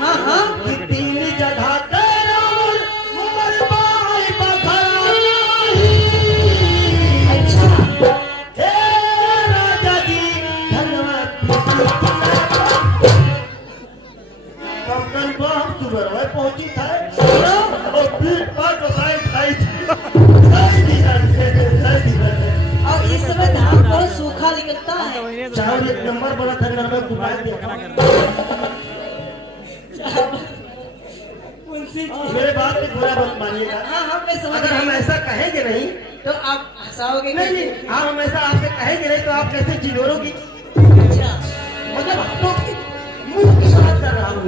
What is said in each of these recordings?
हाँ हाँ तीन जगह तेरा मरबाई बखाई। अच्छा हे राजा जी धन्यवाद। कंकन को हम सुबह वही पहुंची था और पीठ पर तो खाई और इस समय धान बहुत सूखा निकलता है। चावल एक नंबर बड़ा था, नंबर कुमार दिया। मुंशी जी मेरे बात पे बुरा मत मानिएगा। हाँ हाँ मैं समझ अगर हम गई। ऐसा कहेंगे नहीं तो आप हंसाओगे नहीं नहीं, हम ऐसा आपसे कहेंगे नहीं तो आप कैसे जिलोरोगी? अच्छा मतलब हम तो मुंह की बात कर रहा हूँ।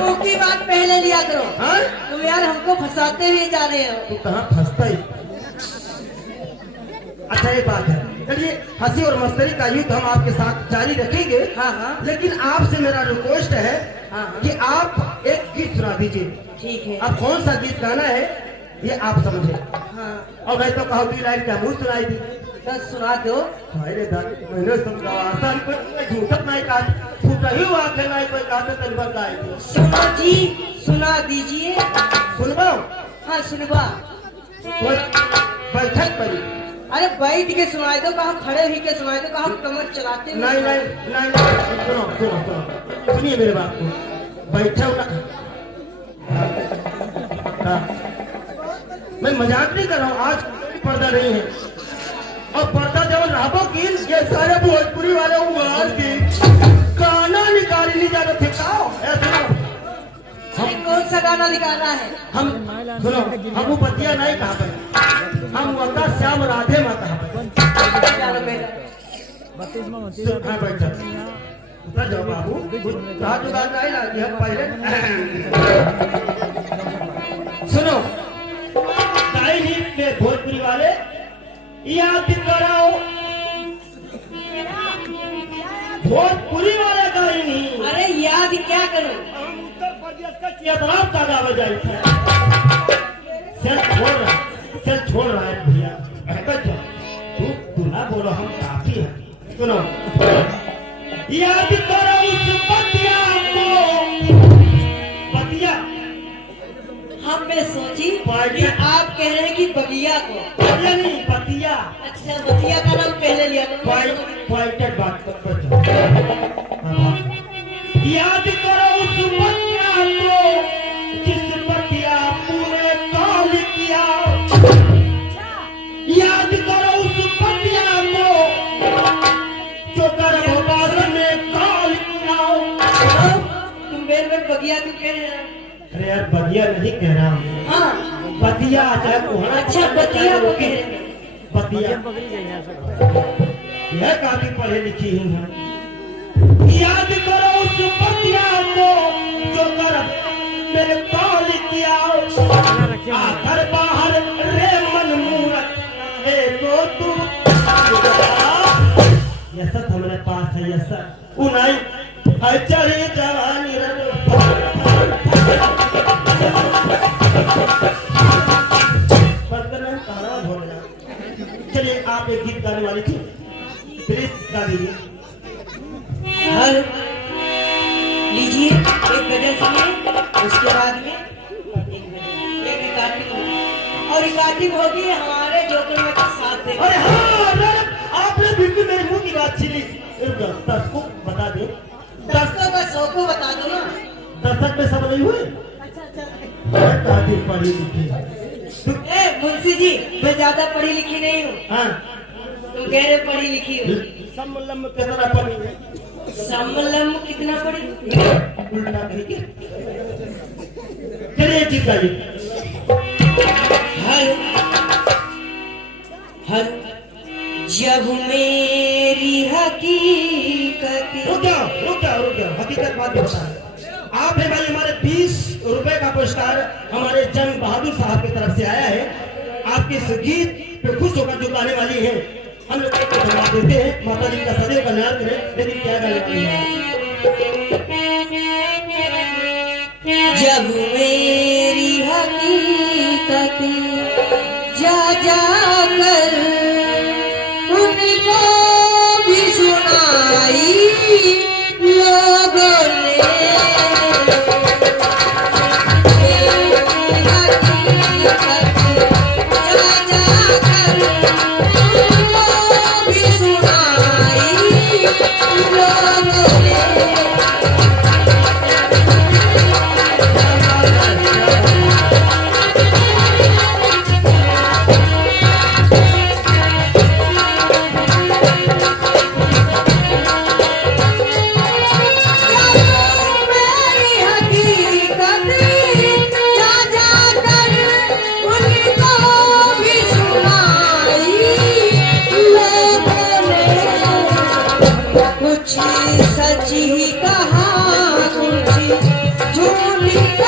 मुंह की बात पहले लिया करो। हाँ? तुम यार हमको फंसाते हुए जा रहे हो। तू कहाँ फंसता ही? अच्छा एक बात है, चलिए हंसी और मस्करी का युद्ध हम आपके साथ जारी रखेंगे। हाँ हाँ लेकिन आपसे मेरा रिक्वेस्ट है हाँ, हाँ। कि आप एक गीत सुना दीजिए। ठीक है। अब कौन सा गीत गाना है ये आप समझे। हाँ और मैं तो कहूँ लाइन क्या मुँह सुनाई दी। बस सुना दो। मैंने मैंने समझा आसान पर झूठत नहीं कहा, झूठा ही हुआ कि नहीं कोई कहते तनबर गाए थे। सुनो जी सुना दीजिए। सुनवाओ? हाँ सुनवा। बैठक पर अरे बैठ के सुनाए दो, कहा खड़े हुई के सुनाए दो, कहा कमर चलाते हुए नहीं सुनाए नहीं नहीं नहीं, सुनो सुनो सुनो, सुनिए मेरे बात को। बैठा ना, मैं मजाक नहीं कर रहा हूँ। आज पर्दा नहीं है और पर्दा जब राबो की ये सारे भोजपुरी वाले उगाड़ के गाना निकाल नहीं जा रहे थे का ऐसा। अरे कौन सा गाना निकालना है? हम सुनो, हम वो बतिया नहीं कहा पर हम वका श्याम राधे माता चलो बेटा। हाँ बैठा उतर जाओ बाबू, कहा जो गाना नहीं लागी हम पहले सुनो। गाई ही में भोजपुरी वाले याद कराओ, भोजपुरी वाले गाई नहीं। अरे याद क्या करो? हम उत्तर प्रदेश का चेतनाव का गावा जाए थे। चल छोड़ रहा है भैया, तू ना बोलो हम काफी है। सुनो, याद करो उस बतिया को, बतिया हम मैं सोची पार्टी- कि आप कह रहे हैं कि बगिया को। बतिया नहीं बतिया। अच्छा बगिया का नाम पहले लिया करो। फाइटर बात कर। याद करो उस बतिया को जिस बतिया तूने कॉल किया। याद करो उस बतिया को जो गर्भवास में कॉल किया। तुम मेरे में बगिया क्यों कह रहे हो? अरे यार बतिया नहीं कह रहा हूँ, हाँ बतिया चाहे कोहना। अच्छा बतिया को कह रहे हो। बतिया यह काफी पढ़े लिखी ही है। याद करो उस बतिया को जो गर्भ में कॉल किया। आखिर बाहर रे मन मूरत है तो तू यशत हमारे पास है। यशत उनाई चढ़ी जवानी चलिए आप एक गीत गाने वाली थी, प्लीज गा दीजिए। हेलो लीजिए एक गजल सुनिए, उसके बाद में एक रिकॉर्डिंग होगी और रिकॉर्डिंग होगी हमारे जोकर में का साथ देगा। अरे हाँ आपने बिल्कुल मेरे मुंह की बात छीनी। दर्शक को बता दे, दर्शकों का शौक को बता दो ना। दर्शक में सब नहीं हुए। अच्छा काफी पढ़ी लिखी। ए मुंशी जी मैं ज्यादा पढ़ी लिखी नहीं हूँ। हाँ तुम कह रहे पढ़ी लिखी हो। सम्मलम में कितना पढ़ी है? सम्मलम कितना पढ़ी? उल्टा करके चलिए ठीक है जी। हर हर जब मेरी हकीकत। रुक जाओ हकीकत बात बता रहे। आप है भाई हमारे 20 रुपए का पुरस्कार हमारे जंग बहादुर साहब की तरफ से आया है। आपके इस गीत पे खुश होकर जो गाने वाली है हम लोग एक धन्यवाद देते हैं। माता जी का सदैव कल्याण करें। लेकिन क्या गाने वाली है? जब मेरी हकीकत जा जा कर उनको भी सुनाई लोगों ने। रे